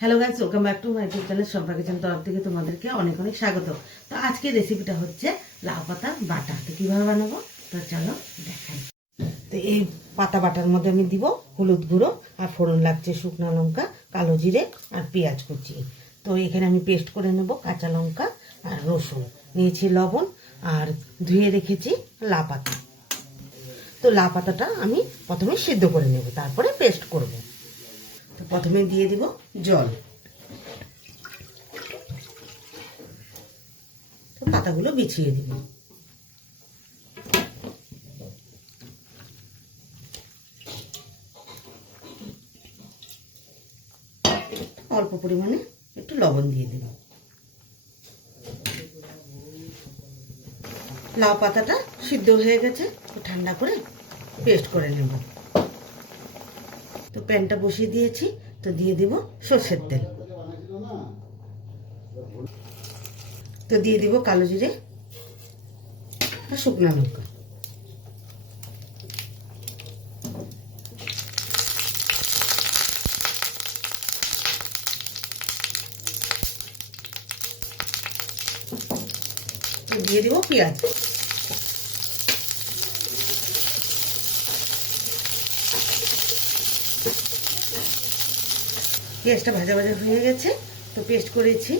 Hello guys, welcome back to my YouTube channel সম্পর্কে channel তরফ থেকে তোমাদেরকে অনেক অনেক স্বাগত। তো আজকের রেসিপিটা হচ্ছে লাউ পাতা বাটা। তো কীভাবে বানাবো তো চলো দেখাই। তো এই পাতা বাটার মধ্যে আমি দিব হলুদ গুঁড়ো আর ফোড়ন লাগছে শুকনো লঙ্কা, কালো জিরে আর পেঁয়াজ কুচি। তো এখানে আমি পেস্ট করে নেব কাঁচা লঙ্কা আর রসুন, নিয়েছি লবণ আর ধুয়ে রেখেছি লাউ পাতা। তো লাউ পাতাটা আমি প্রথমে সিদ্ধ করে নেব, তারপরে পেস্ট করব। তো প্রথমে দিয়ে দিব জল। তো পাতাগুলো বিছিয়ে দিব। অল্প পরিমাণে একটু লবণ দিয়ে দিব। লাউ পাতাটা সিদ্ধ হয়ে গেছে, তো ঠান্ডা করে পেস্ট করে নেব। তো প্যানটা বসিয়ে দিয়েছি, তো দিয়ে দিব সর্ষের তেল। তো দিয়ে দিব কালো জিরে আর শুকনো লঙ্কা। তো দিয়ে দিব পেঁয়াজ। পেঁয়াজটা ভাজা ভাজা হয়ে গেছে, তো পেস্ট করেছি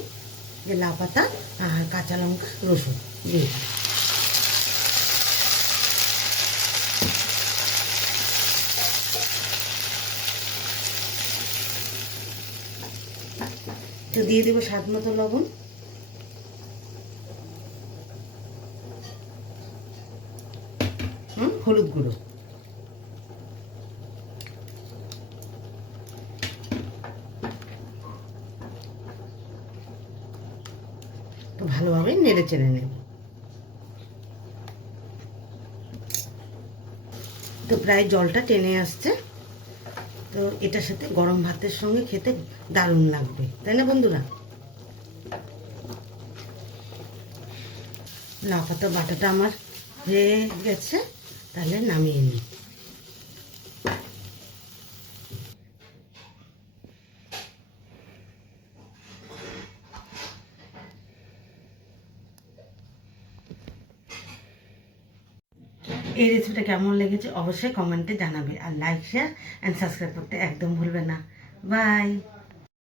যে লাউ পাতা আর কাঁচা লঙ্কা রসুন দিয়ে তো দিয়ে দেবো স্বাদ মতো লবণ। হলুদ গুঁড়ো। তো ভালোভাবে নেড়ে চেড়ে নেব। তো প্রায় জলটা টেনে আসছে, তো এটার সাথে গরম ভাতের সঙ্গে খেতে দারুণ লাগবে, তাই না বন্ধুরা? লাউ পাতা বাটাটা আমার হয়ে গেছে, তাহলে নামিয়ে নিই। এই রেসিপিটা কেমন লেগেছে অবশ্যই কমেন্টে জানাবে, আর লাইক শেয়ার অ্যান্ড সাবস্ক্রাইব করতে একদম ভুলবে না। বাই।